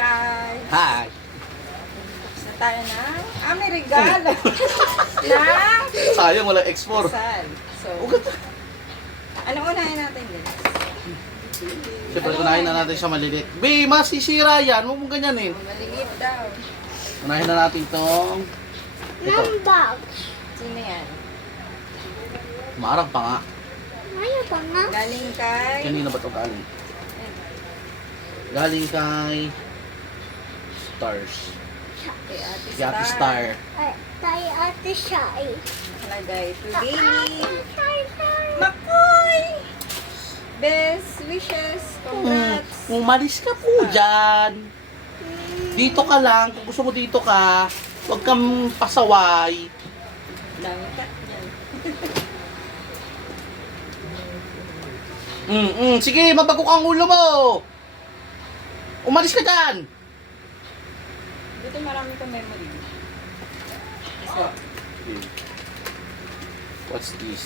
guys! Hi! Sa tayo na. May regalo. na Sayang, walang X4. kasal. So, ano unahin natin guys? Siyempre, unahin na natin siya maliliit. Be, masisira yan. Huwag mong ganyanin. Maliit daw. Unahin na natin itong... Ito. Number. Sino yan? Marang pa nga. Ano ba nga? Galing kay... Kanina ba ito galing? Galing kay... Stars. Kay Ate Si Ate Star. Ay, tayo ate siya eh. Lagay to Daily. Makoy! Best wishes. Congrats. Umalis ka po dyan. Dito ka lang. Kung gusto mo dito ka, huwag kang pasaway. Dami ka yan. Sige, mabago ka ang ulo mo. Umalis ka dyan. Dito marami kang memory. Isa. What's this?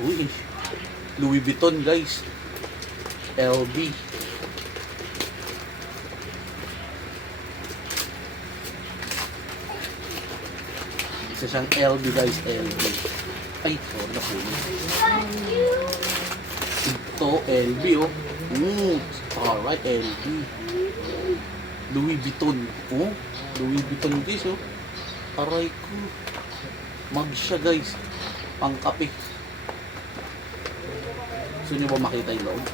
Uy, Louis Vuitton guys. LV. Isa siyang LV guys, LV. Ay, sorry na po. Ito, LV oh. Alright, LV. Louis Vuitton. Oh, Louis Vuitton guys oh. Aray ko. Mag siya guys. Pangkape. Gusto nyo ba makita yung loob?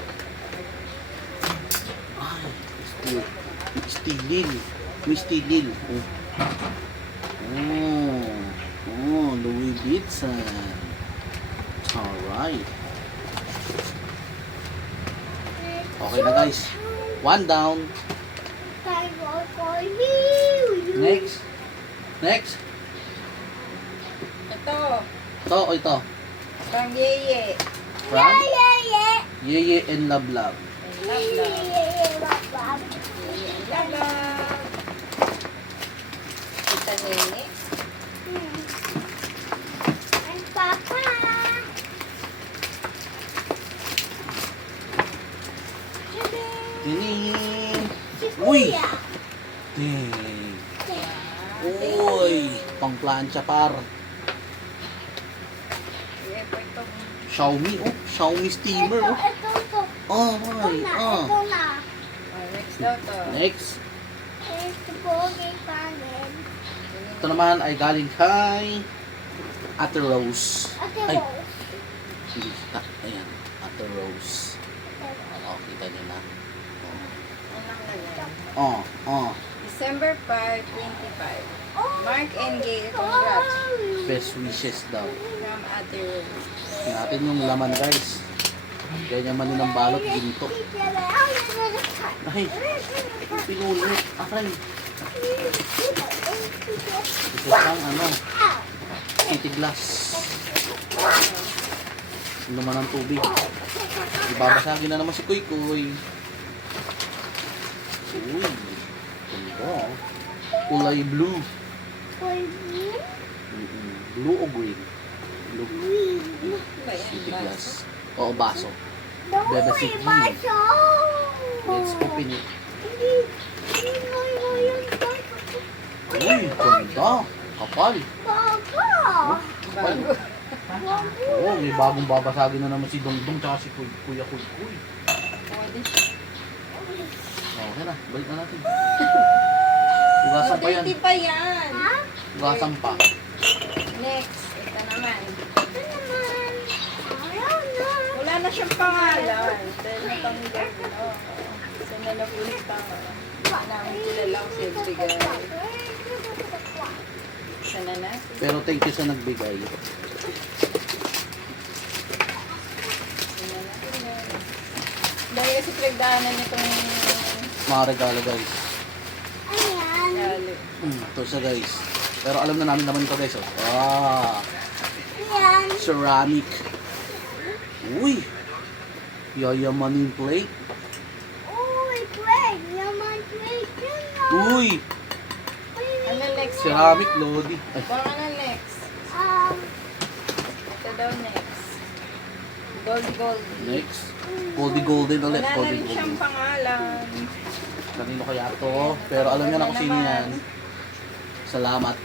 Ay, stilil. May stilil. Louis Vuitton. Alright. Okay na guys. One down. Next. Next. Ito. Ito o ito. Pang yeye. From Yeye and Love Love. Love, love. Yeye and love, love. Kita nene. Ang papa. Tining. Si Uy! Kuya. Ding. Uy! Pang plancha par. Sige po ito. Xiaomi oh. Xiaomi steamer oh. Ito. Oh, Ito ay, na, ah. ito na. Next daw to. Next. Ito po kay Panen. Ito naman ay galing kay Ate Rose. Ate Ay, Rose. hindi kita. Ayan. Ate Rose. Oh, kita niyo na. Unang ganyan. Oh. December 5, 25. Oh, Mark and Gail, congrats. Best wishes daw. From Ate Rose. Tingnan natin yung laman guys. Ganyan man ng balot ginto. Ay, pinunit. Aray. Ito siyang ano, city glass. Luman ng tubig. Ibabasagin na naman si Kuy Kuy. Uy, ganda. Kulay blue. Blue o green? Blue. Ba yan? City Baso? glass. Oo, baso. Bebe Bebe City. Let's open it. Uy, ganda. Kapal. Baba. Kapal. Oo, may bagong babasagin na naman si Dongdong tsaka si Kuya Kuy Kuy. Pwede. Okay na, balik na natin. Ugasan pa yan. Dirty pa yan. Ha? Ugasan pa. Next. Ito naman. Ito naman. Ayaw na. Wala na siyang pangalan. Dahil natanggal. Oo. Kasi nalabulit pa. Namin kilala ko siya bigay. Sana na. Pero thank you sa nagbigay. Sana na. Dahil kasi pinagdaanan nitong Mga regalo guys. Ayan. lalo. Ito siya guys. Pero alam na namin naman ito guys. Oh. Ayan. Ceramic. Uy. Yayamanin plate. Uy, Greg. Yaman, Greg. Yun na. Uy. Ano next? Ceramic Lodi. Ay, Baka ano next? Ito daw next. Gold. next. Goldie Golden ulit. Wala na Goldie rin siyang Golden. pangalan. Kanino kaya to? Pero alam niya na kung sino yan. Salamat.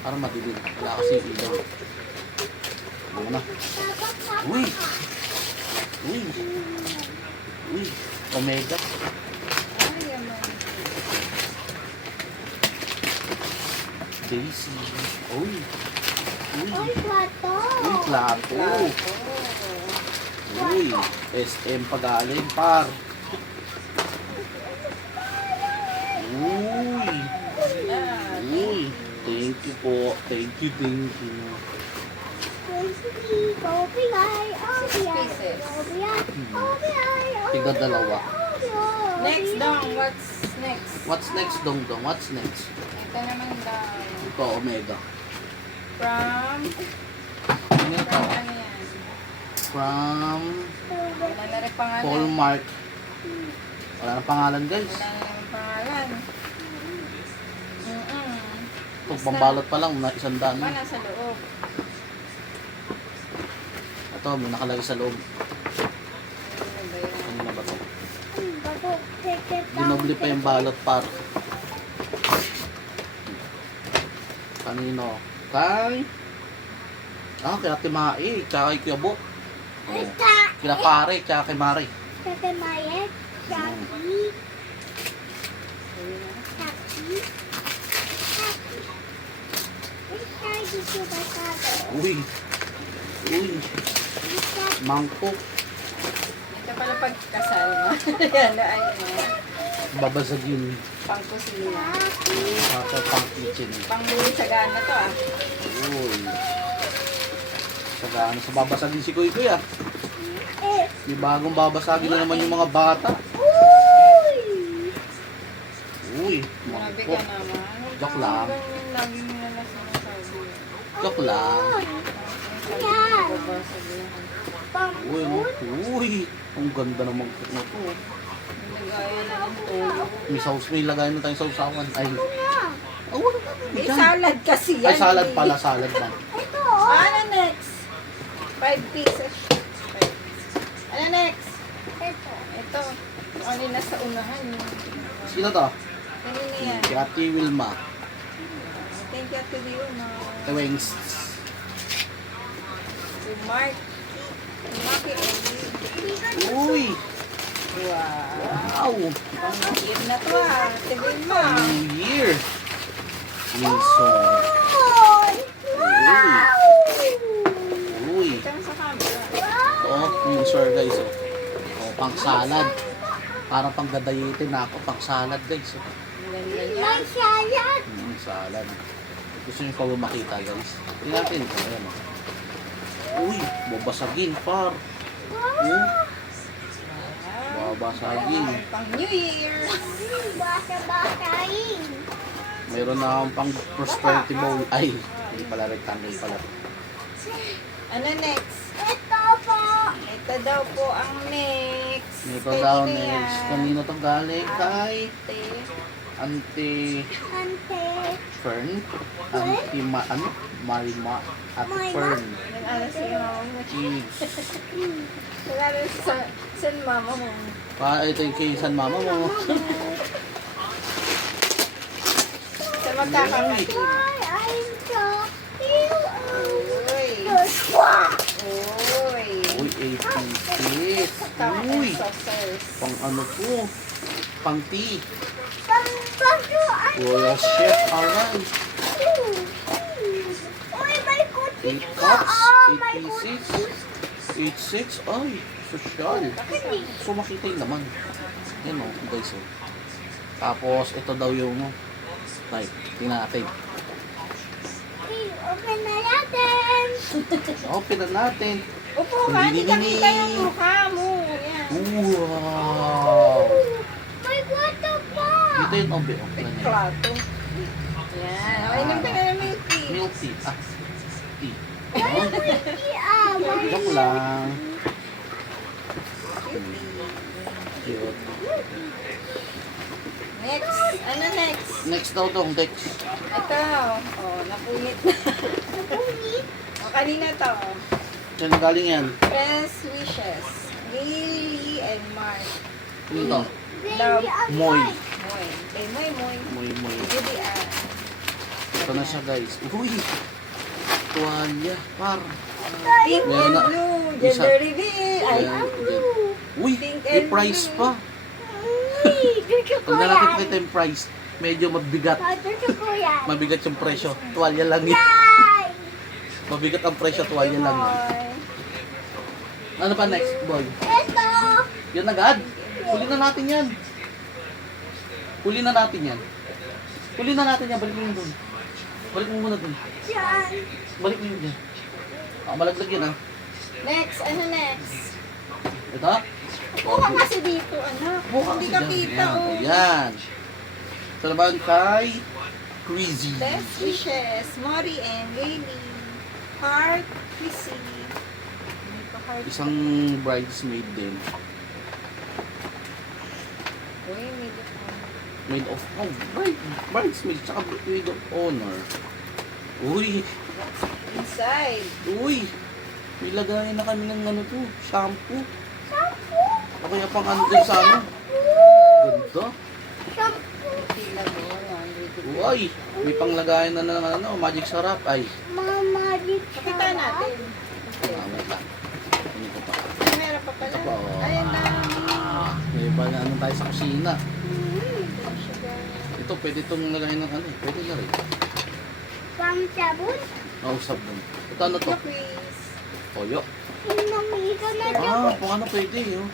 Parang madilim. Wala kasi ilaw. Ano na? Uy! Uy! Uy! Omega. Ay, yaman. Daisy. Uy! Uy! Uy, plato. Uy! Plato. Uy! SM pagaling par. Uy! Ah, Uy! Thank you po. Thank you, thank you. pieces. Tigda dalawa. Next dong, what's next? What's next, Dong Dong? What's next? Ito naman daw. Ito, Omega. From, Ano ito? from ano yan? From Wala na rin pangalan. Hallmark. Wala na pangalan, guys. Wala na rin pangalan. Ito, pambalot pa lang, na 100 Ba, na. nasa loob. Ito, may nakalagay sa loob. Ano ba yan? Kanina ba ito? Dinoble pa yung balot par. Kanino? Kay... kay Ate Mai, tsaka kay Kuya Bok. Oh. Kila pare, tsaka kay Mare. Uy! Uy! Mangkok. Ito pala pagkasal mo. Yan, ano, Babasagin. pang kusina. Sa pang kitchen. Pang sagana to ah. Uy! Saka ano sa babasagin si Kuy Kuy ah. May bagong babasagin na naman yung mga bata. Uy! Grabe ka Mangkok. naman. Joke lang. Ganyan lagi nila na sinasabi. Joke lang. Yan. Uy! Uy! Ang ganda ng mangkok na to. Nilagaya na ng tulo. May lagay na tayong sausawan. Ay! Oh, wala ka Eh, salad kasi yan. Ay, salad eh. pala. Salad lang. Ano next? 5 pieces. 5 pieces. Ano next? Ito. Ano na sa unahan yun. Sino to? Kanina yan. Si Ate Wilma. Thank you to you, ma. Tewings. Si Mark. Maki Uy! Wow. Wow! Pang-iim na to ah. Tigil mo. New Year! Wilson. Uy! Ito sa camera. Oh, Windsor guys. Oh. Oh, pang salad. Parang pang gadayitin na ako. Pang salad guys. Oh. Ang ganda yan. Salad. Gusto nyo pa ba makita guys? Tingnan natin. Ayan oh. Uy! Babasagin par. Oh, babasagin. Pang New Year. Mayroon na akong pang prosperity bowl. Ay! Hindi pala rectangle pala. Ano next? Ito daw po ang next. Ito daw Kanina next. yan. Kanino to galing? Kay Ate. Auntie Fern. Auntie Marima at Fern. Nag-ano si mama mo. Cheese. Nag-ano sa mama mo. Ito yung kay San Mama mo. Sa magkakapatid. Uy. Uy. Uy, 8 pieces. Uy! Saucers. Pang ano to? Pang tea. Royal Chef. Alright. 8 cups. 8 pieces. 8 6. Ay, social. So makita yung laman. Yan o, guys o. Tapos, ito daw yung like, tingnan natin. Open na natin. Upo ka, hindi nakita yung mukha mo. Yan. Wow! Dito yung obe. Plato. Yan. O, inom ka na ng milk tea. Milk tea. Ah, tea. Joke lang. Cute. Next. Ano next? Next daw tong next. Ito. Oh, napunit na. O, kanina to. Saan galing yan? Best wishes. Lily and Mark. Ano to? Love. Moy. Moy. Kay Moy Moy. Moy. Judy Ann. Ito na siya guys. Uy! Tuwalya. Par. Pink Meron and na. blue. Isa. Gender reveal. Ay, Ayan. Uy! Pink May and price blue. pa. Gusto ko Pag natin yan. pakita yung price, medyo mabigat. Gusto ko yan. Mabigat yung presyo. Tuwalya lang yun. Yay! Mabigat ang presyo. Tuwalya lang yun. Moy. Ano pa next, boy? Ito. Yan agad. Huli na natin yan. Huli na natin yan. Huli na natin yan. Balik mo yun dun. Balik mo muna dun. Yan. Balik mo yun dyan. Malaglag yan, ha? Next, ano next? Ito? Buka kasi dito, anak. Buka Hindi kasi ka dyan. kita, Ayan. oh. Ayan. Ito naman kay Crazy. Best wishes, Mori and Lily. Heart, Chrissy. Hindi pa heart. Isang bridesmaid din. Uy, may dito. Maid of bridesmaid. Tsaka maid of honor. Uy! Inside. Uy! May lagayan na kami ng ano to. Shampoo. Shampoo. O kaya pang ano din sa ano. Ganda. Shampoo. Tila mo, Uy! May panglagayan na ng ano, magic sarap. Ay. Mama, di Pakita natin. Wait lang. Ano ko pa? Ay, meron pa pala. Ito pa, oh. Ay, ang dami. May iba na ano tayo sa kusina. Sugar. Ito, pwede itong lagayan ng ano. Pwede na rin. Pang sabon. Oh, sabon. Ito ano to? Yung quiz. Toyo. Inamiga na Ah, sabon. kung ano pwede oh.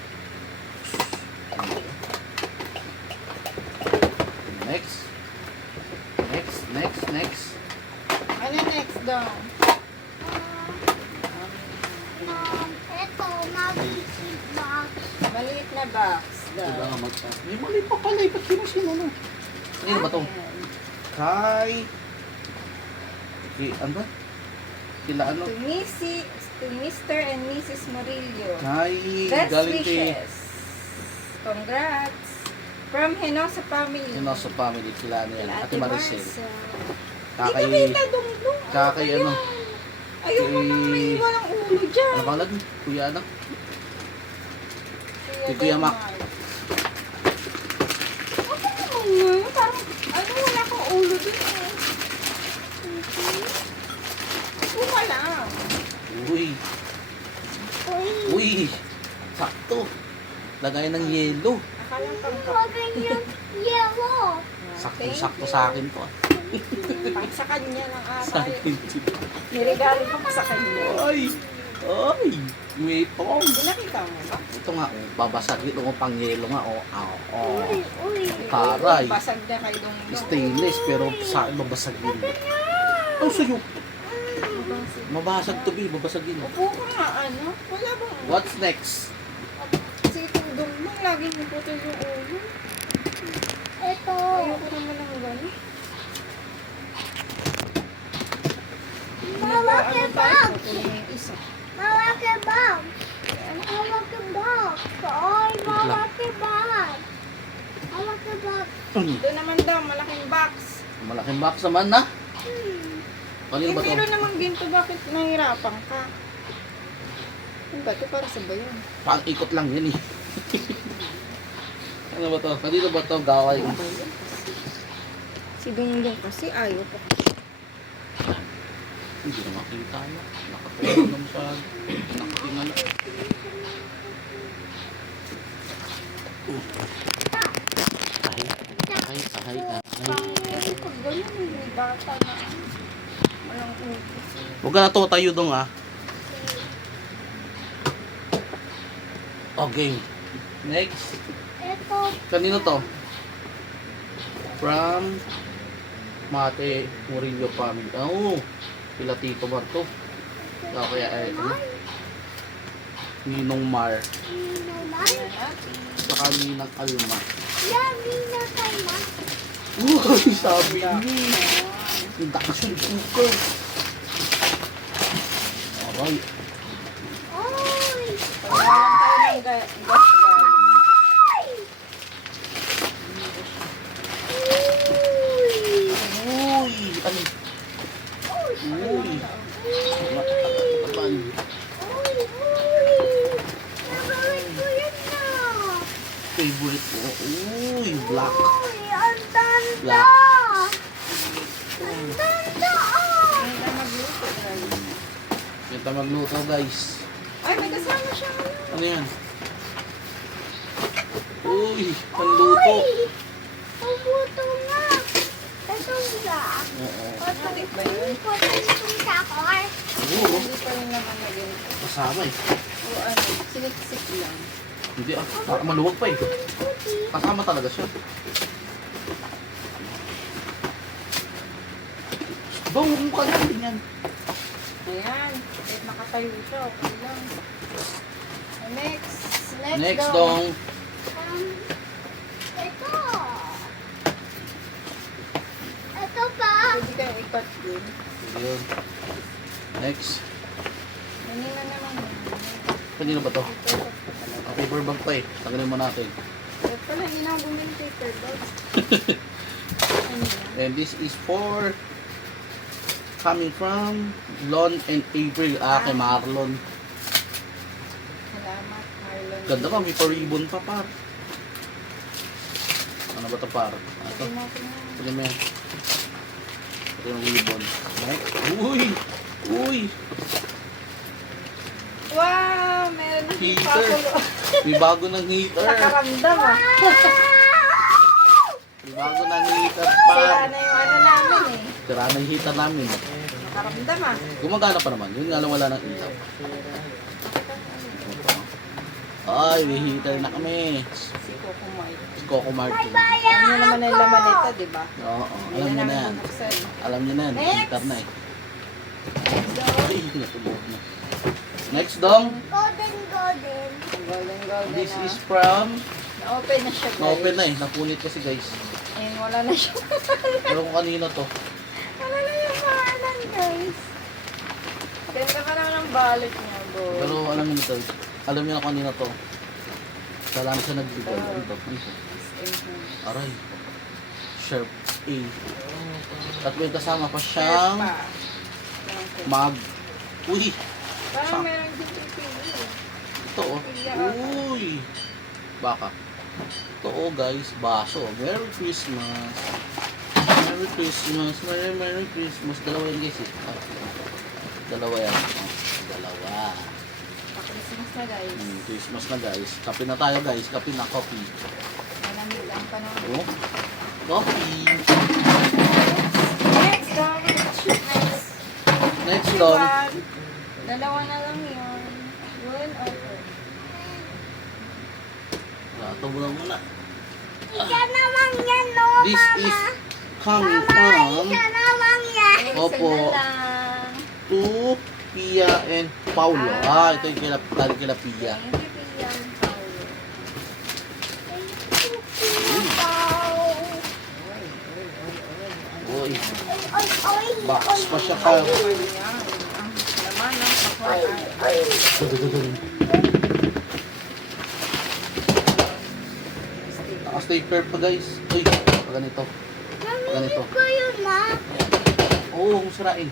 Next. Next. Ano next daw? Ito, mabisip box. Maliit na box daw. Diba nga magsa? May mali pa pala eh. Ba't sino no? Ano ba to? Kay... Ano ba? Sila ano? To Mr. and Mrs. Murillo. Kay... Best Galing kay... wishes. Congrats. From Henosa family. Yun sa family. Sila ano yan? Kila Ate Maricel. Di Kakay... ka kita dong-dong. Kakay ano? Ayaw mo nang may walang ulo dyan. Ano pang lagi? Kuya anak? Kay Kuya Kuya Mac. Ako naman nga. Parang, ano, wala kang ulo dun eh. Buka lang. Uy! Uy, Uy! Sakto! Lagay ng yelo. Akala pang huwag yung yellow. Sakto sa akin to. Pang sa kanya lang Sa ata. akin. Niregalo ko pa sa kanya. Ay! Ay! May tong! Pinakita mo ba? Ito nga, oh, babasag ito ng pang yelo nga, oh. Oh. Uy. Taray. Basag na kay dong-dong. Stainless, pero sa akin babasag yun. Ang sayo! Mabasag to be, babasag yun. Upo ka nga, ano? Wala bang... What's next? Si dong-dong, laging naputol yung ulo. Ito. Ayoko naman ng gano'n. Mama Ano ke ba? box. Putol na yung isa. Mama ke box. Mama ke box. Oy, mama ke box. Mama ke box. Doon naman daw, malaking box. Malaking box naman na. Kanino ba to? Pero naman ginto, bakit nahirapan ka? Ano ba ito? Para sa bayan. Pang-ikot lang yan eh. Ano ba to? Kanino ba to? Gaway. Si Dongdong kasi ayaw pa. Hindi na makita na. Nakapagod na masyado. Nakatingala. Ahay. Pag gano'n, may bata na. Walang ulo. Huwag ka na to, tayo dong ah. Okay. Next. Ito. Kanino to? From Mate Murillo family. Oh, pila Tito Mar to. Kaya ano? Ninong Mar. Naman. Saka Ninang Alma. Yummy na kay ma. Uy, sabi niya. Tinda ka siya sugar. Aray. Oy. Walang tayo ng gas guys. Uy. Uy, ano? Uy. Matagal. Uy. favorite ko. Uy, black. Uy, ang ganda! Black. Ang ganda! Hindi na magluto, guys. Kita magluto, guys. Ay, may kasama siya. Ano yan? Uy, panluto. Uy! Ang buto nga! Ito nga. Oo. Matik ba yun? Itong sakor. Oo, Hindi pa rin naman na yun. kasama eh. O ano, siniksik lang. Hindi ah, baka maluwag pa eh. Kasama talaga siya. Ba, huwag mo kagatin yan. Ayan. Kahit nakatayo siya, okay lang. Next. Next dong. dong. Ito. Ito pa. Pwede kayong ikat yun. Yun. Next. Kanina naman yun. Kanino ba to? Ang paper bag pa eh. Tanggalin mo natin. Ba't pala hindi na bumili paper bag? Ano yan? And this is for coming from Lon and April. Kay Marlon. Salamat, Marlon. Ganda ka, may pa-ribbon pa par. Ano ba ito par? Ito. Pwede natin yan. Pwede mo yan. Ito yung ribbon. Uy! Uy! Wow! Meron na Heater. May bago ng heater. Nakaramdam ah. May bago ng heater Sira par. na yung ano namin eh. Sira na yung heater namin. Nakaramdam ah. Gumagana pa naman. Yun nga lang wala ng ilaw. Ay, may heater na kami. Si Coco Mart. Si Coco Martin. Alam niyo naman ang laman nito, di ba? Oo, Hindi alam niyo na namin yan. bubuksan. Alam niyo na yan. Next. Heater na eh. So, Ay, natulog na. Next dong. Golden. golden This na. is from... Na-open na siya guys. Na-open na eh. Napunit kasi guys. And wala na siya. Pero kung kanino to. Wala na yung pangalan guys. Ganda pa naman ang balot niya, boy. Pero alam niyo to. Alam niyo na kung kanino to. Kailangan siya nagbigay. Ano to? Ano to? Aray. Sharp A. At may kasama pa siyang mag. Uy! Parang meron din pipili. Ito oh. Uy! Baka. Ito oh guys. Baso. Merry Christmas. Merry Christmas. Merry Christmas. Dalawa yan guys eh. Ah, dalawa yan. Dalawa. Pa-Christmas na guys. Christmas na guys. Kape na tayo guys. Kape na coffee. Malamig ang panahon. Oh. Coffee. Next dong. Next. Next dong. Dalawa na lang yun. Yun, okay. Ito mo lang muna. Isa naman yan, no, This Mama. is coming Mama, from isa naman yan. Opo. Isa na lang. to Pia and Paulo. Ah, ito yung galing kila Pia. Thank you, Pia and Paolo. Uy, Oy, box pa siya ka. Yan. Ang laman ng kapwa. Naka-sticker pa guys. Uy, ganito. Ganito. Naminig ko yun, ma. Oo, oh, sirain.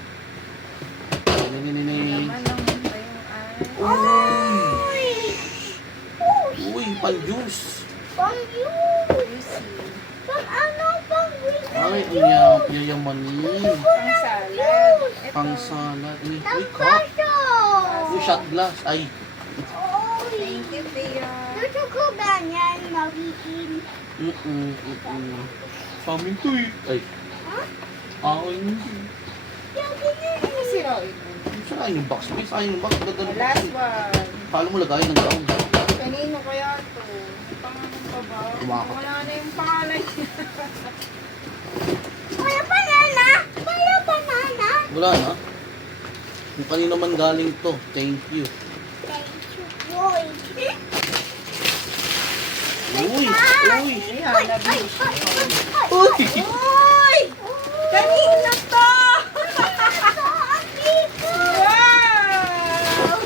Nini. Laman ng bayuan. Uy! Uy, pan-juice. Pang-juice. Pang-ano, pang-juice. Ay, yayamanin. Ang salad. Ito. Pang salad. Uy, cup. Nagpaso. Uy, shot glass. Ay, Oy. Thank you, Pia. Gusto ko ganyan, magiging. Sa amin to eh. Ay, Ha? akin. Sabi niya Ano si Roy? Sirain yung box. Please, ayun yung box. Ganda ng box. Last one. Kala mo lagayin ng ground. Kanino kaya to? Pangalan pa ba? Tumakot. Wala na yung pangalan niya. Wala banana. Wala banana. Wala na. Kung kanino man galing to, thank you. Thank you, boy. Uy! Uy! Ay, halabi. Uy! Uy! Kanino to? Wow!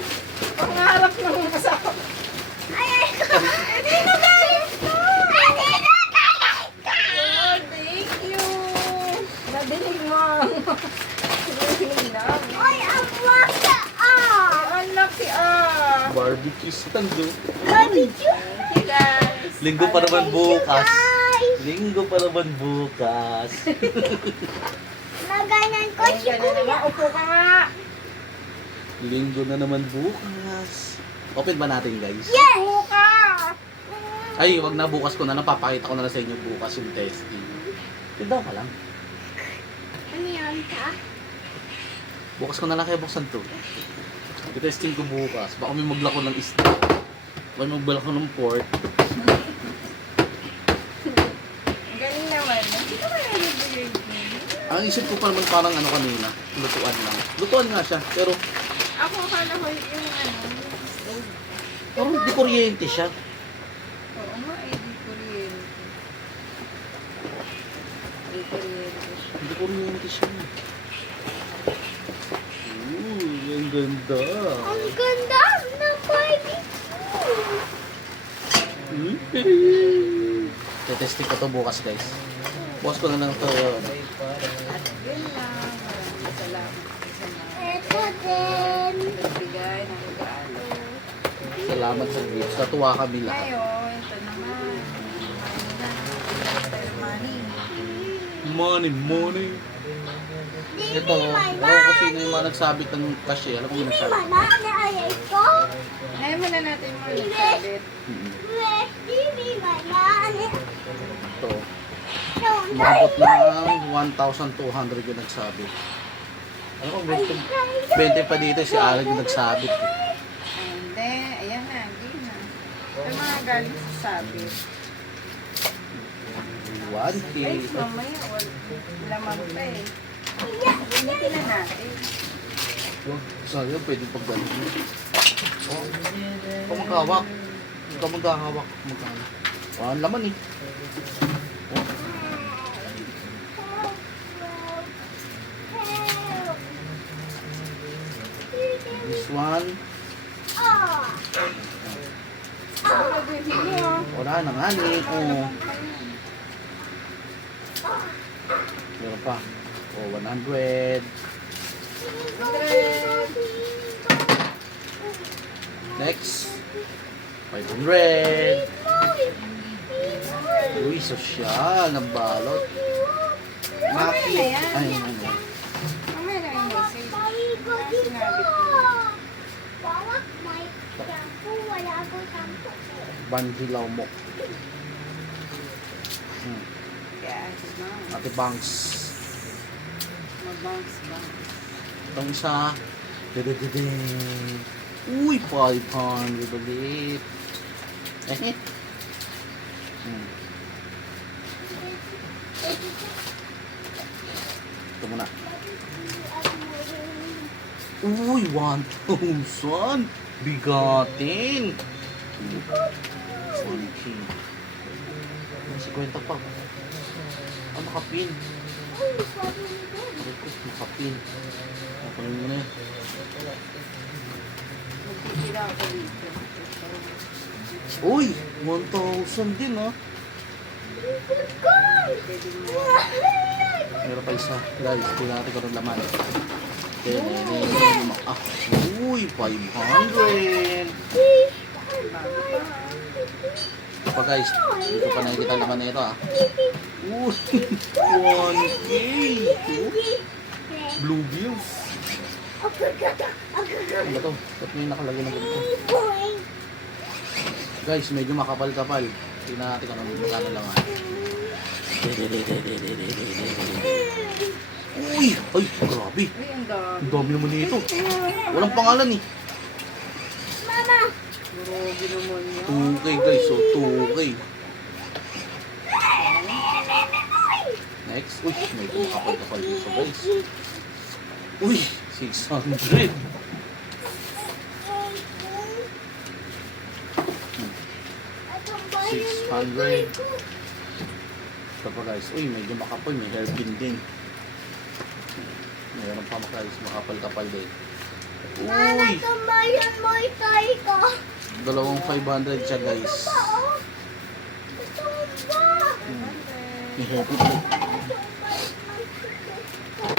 Pangarap ng kasama. Kanino galing to? Oh, thank you. Nadinig mo. Nadinig lang. Unlock si Ah. Barbecue stand, oh. Thank you guys. Linggo pa naman bukas. Guys, Linggo pa naman bukas. naganan ko Ay, si ka na naman. Kuya. Upo ka nga. Linggo na naman bukas. Open ba natin, guys? Yes! Upo ka. Ay, wag na, bukas ko na lang. Papakita ko na lang sa inyo bukas yung testing. Tindaw ka lang. Ano yan ka? Bukas ko na lang kaya buksan to. I-testing ko bukas. Baka may maglako ng isda. Baka may maglako ng pork. Ang galing naman. Hindi ka kaya nag-birthday. Ang isip ko pa naman parang ano kanina. Lutuan lang. Lutuan nga siya. Pero Ako akala ko yung stove. parang di kuryente siya. Oo nga, di kuryente. Di kuryente siya. Hindi kuryente siya. Ooh, ang ganda. Ang ganda ng barbecue. Testing ko to bukas, guys. Bukas ko na lang to. At yun lang. Maraming salamat sa mga Ito din. nagbigay ng regalo. Salamat sa gifts. Natuwa kami lahat. Ngayon, ito naman. Money. Money, money. Di Ito, mi ewan ko sino yung mga nagsabit ng cashier. Alam ko yung nagsabi. mana na ayay ko. Ngayon muna natin mga nagsabit. Di mi mana. Ito. Umabot ng 1,200 yung nagsabit. Alam ko, 20 pa dito si Alan yung nagsabit. Hindi, ayan na, hindi na. Ito mga galing sa sabit. 1K. Ay, mamaya, lamang pa eh. Gamitin na natin. Sayang, pwede pagdalhin. Kung maghawak. Kung maghahawak. Magkano. Ang laman eh. This one. Ano bibig mo? Wala na nga ni. Oh. Meron pa. Oh, 100. Next. 500. Uy, sosyal. Nabalot. Maki. Ay, ano. Mamaya na yung message. Bawak may shampoo, wala ko shampoo. Bandilaw mo. Kaya, sige. Ate Banks. Mabangs-bangs. Itong isa. Didididing. Uy, 500 ulit. Eh. Ito muna. Uy, 1,000. Bigatin. 1K. May 50 pa. Ah, makapin. Makapin. Makapin mo na yun. Magpipila ako dito. Uy, 1,000 din ah. Pwede mo. Meron pa isa. Guys, hindi natin ko ng laman. Ah, uy, 500. Ito pa guys, hindi ko pa nakikita ang laman na ito ah. Uy, 1K. Blue Bills. Ano ba ito? Ba't may nakalagay na ganito? Guys, medyo makapal-kapal. Tingnan natin kung magkano lang ah. Uy! Ay, grabe. Uy, ang dami. Ang dami naman nito. Walang pangalan eh. Mama, Grabe naman yan. 2K guys, so 2K. Next. Uy, medyo makapal-kapal dito guys. Uy, 600. 600. Ito pa guys. Uy, medyo makapal. May hairpin din. Mayroon pa guys. Makapal-kapal din. Nana, Uy! tambayan mo itay ko. Dalawang 500 siya guys. Tumba. May hairpin din.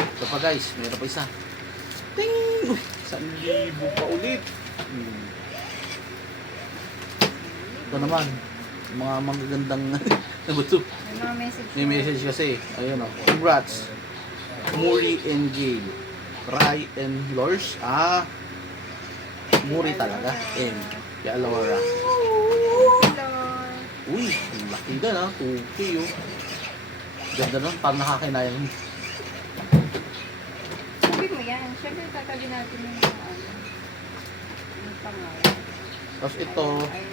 Ito pa guys. Mayroon pa isa. Ting! Uy! 1,000 pa ulit. Ito naman. Mga magagandang ano ba ito? May mga message. May message kasi. Ayun o. Congrats. Muri and Gabe. Rai and Lors. Muri talaga. And kay Alora. Hello. Uy, laki ka na. 2K oh. Ganda nun. Parang nakakinayang. Sabi mo yan. Siyempre tatabi natin yung mga ano. Yung pangalan. Tapos ito, Ay,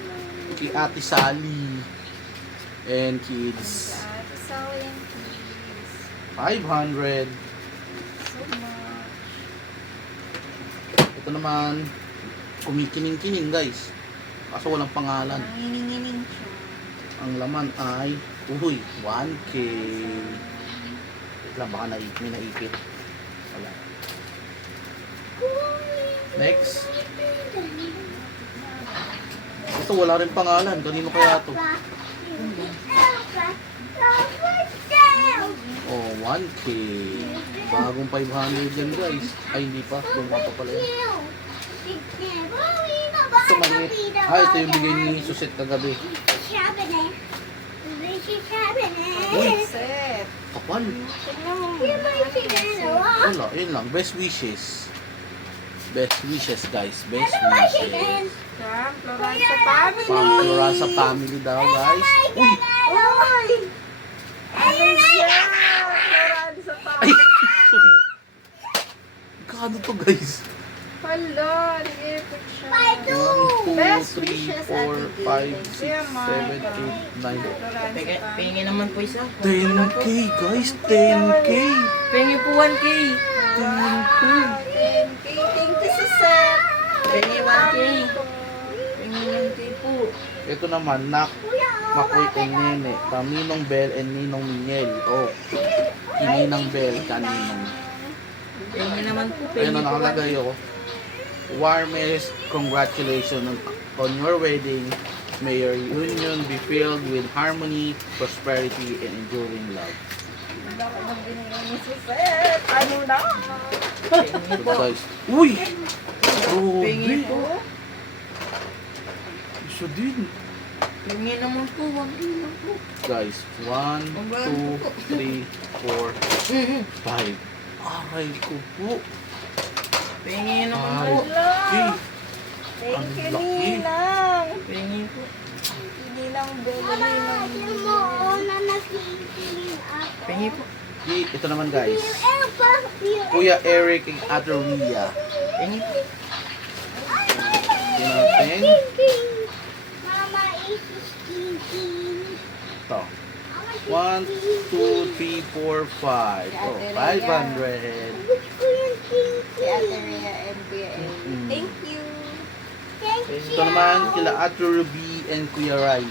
kay Ate Sally. And kids. Sa Sally and Kids. 500. So much. Ito naman, kumikining-kining guys. Kaso walang pangalan. Nangingining siya. Ang laman ay, 1K. Wait lang, baka may naipit. Wala. Next. Ito, wala rin pangalan. Kanino kaya ito? Oh, 1K. Bagong 500 yan guys. Ay, hindi pa. Luma pa pala yun. Ito maliit. Ito yung bigay ni Suset kagabi. Set. Kapal. Tignan mo. Wala, yun lang. Best wishes. Best wishes guys. Best wishes. From Floranza Family. From Floranza family daw guys. Uy! Uy! Ano yan? Floranza Ay! Family. Sorry. Kano to guys? Hala, nag-epic siya. 1, 2, Best 3, wishes, 4, Ate 5, Kuya 6, Mark. 7, 8, 9. Floranza Family. Pingin naman po isa. 10K guys, 10K! Pingin po 1K. 10K! 10K. Thank you, Suset. Pingin 1K. Pingin 1K po. Ito naman, Nak, Makoy and Nene, Kaminong Bell and Ninong Miniel. Oh, Kininang Bell, Kaninong. Pingin naman po. Ayun Pingin na po 1K. nakalagay oh. Warmest congratulations on your wedding. May your union be filled with harmony, prosperity, and enduring love. Wala ko nang binigay ni Suset. Ano na? Pingin So po. guys, uy! Pingin Grabe! po. Isa din. Pingin naman po. 1K lang po. Guys, 1, 2, 3, 4, 5. Aray ko po. Pingin naman po. Okay. Thank Ang you, laki. Ninang. Pingin po. Ninang Bella, Ninang. Pingin po. Ito naman guys. Kuya Eric and Ate Ria. Pingin po. Ito natin. Mama is stinking. Ito. 1, 2, 3, 4, 5. Oh, 500. Gusto ko yung Si Ate stinking. Rhea and Kuya Eric. Mm. Thank you. Thank you. Ito naman kila Ate Ruby and Kuya Rai.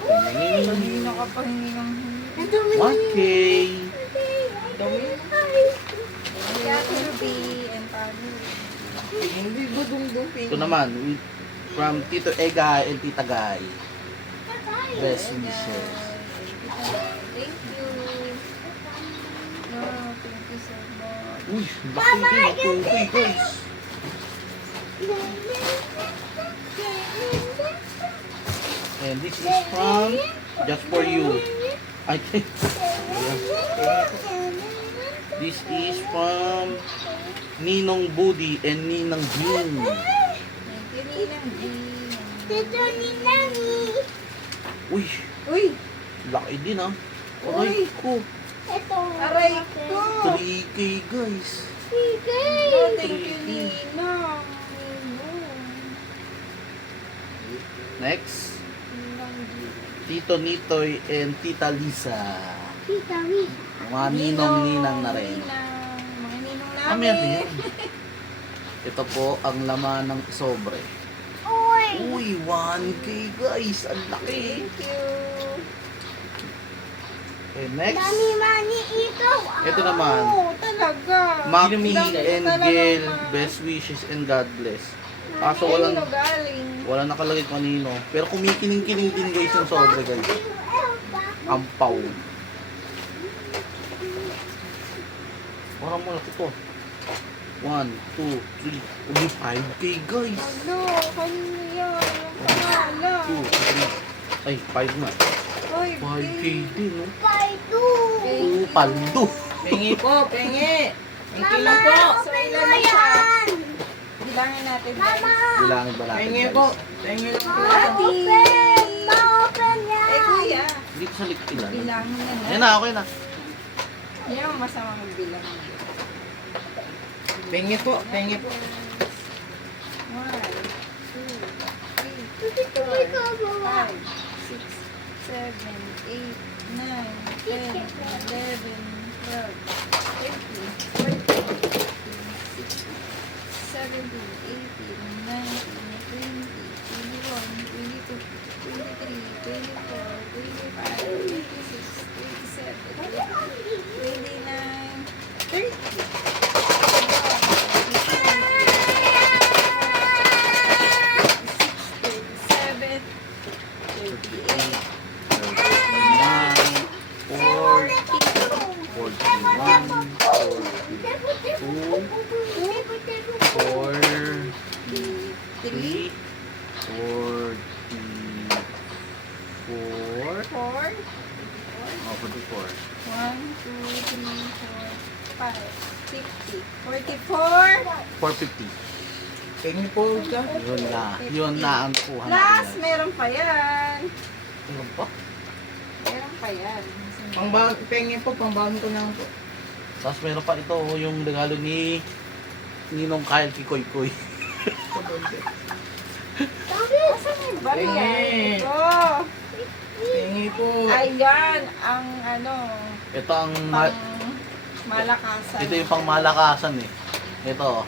Kanina ka pa hindi nang Ang dumi na 1K. Si Ate Ruby and family. Hindi ba dum-dum? Ito naman from Tito Egay and Tita Guy. Best wishes. Thank you. Wow, thank you so much. Uy, laki din. 2K guys. And this is from Just For You. I think. This is from Ninong Budi and Ninang Jin. Thank you, Ninang G. Tito ni Nani. Uy, Uy! laki din ah. Aray ko. Ito. Aray ko! 3K guys. Sige. Oh, thank you, Ninang. Next, Ninang G. Tito Nitoy and Tita Lisa. Tita Mi. Mga ninong-ninang na rin. Ninang. Mga ninong namin. Kami yan yan. Ito po ang laman ng sobre. Uy. Uy, 1K guys. Ang laki. Thank you. Okay, next. Mani ito. Ito naman. Oo, talaga. Maki Ginamigay. and Gail, best wishes and God bless. Kaso walang, Kanino galing? wala nakalagay kanino. Pero kumikining-kining din guys yung sobre guys. Ampaw. Parang malaki to. 1, 2, 3, 5K guys. Ano? Kanino yan? Ang pangalan? Ay, 5 na. Uy, 5K din, no? Paido. Oo, paldo. Pengi po, pengi. Pengi Mama, lang po. So, open ilan mo na siya? yan. Bilangin natin. Mama, Bilangin ba natin, Pengi guys? po. Pengi lang po. ma-open. Ma-open yan. Eh, kuya. Dito sa likpilan. Bilangin na na. Ayan na, okay na. Yan ang masamang bilang. Pengi po, pengi po. 1, 2, 3, Dito may kabawa. 5, 6, 7, 8, 9, 10, 11, 12, 13, 14, 15, 16, 17, 18, 19, 20, 21, 22, 23, 24, 25, 26, 27, 29, 30. 37, 38, 3, 44, 4, 44. 1, 2, 3, 4, 5, 50, 44. 450. Pengi po siya. Yun na ang kuha Last, natin. meron pa yan. Ano pa? Meron pa yan. Pengi po, pangbaon ko lang po. Tapos meron pa ito, yung regalo ni Ninong Kyle Kikoy Koy. Asan yung ba yan? Pengi. Ito. Pengi po. Ayan, ang ano, Ito ang pang malakasan. ito yung pang malakasan eh. Ito,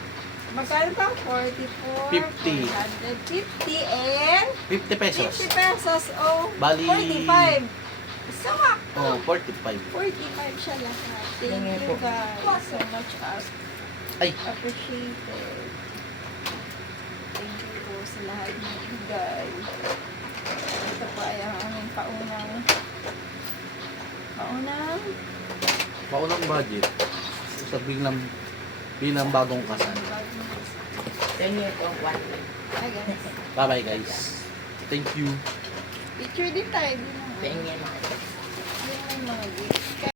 Magkano pa? 44, 50. 450, and 50 pesos. 50 pesos. Oh, Bali- 45. Sakto. Oh, 45. 45 siya lahat. Thank Tingin you po. guys so much. Ay, Appreciated. Thank you po sa lahat ng bigay. Ito pa ay ang aming paunang budget. Sa bilang bagong kasal. Pengi po, 1. Ay guys. Bye-bye guys. Thank you. Picture din tayo. Din Pengi lang. may mga gift.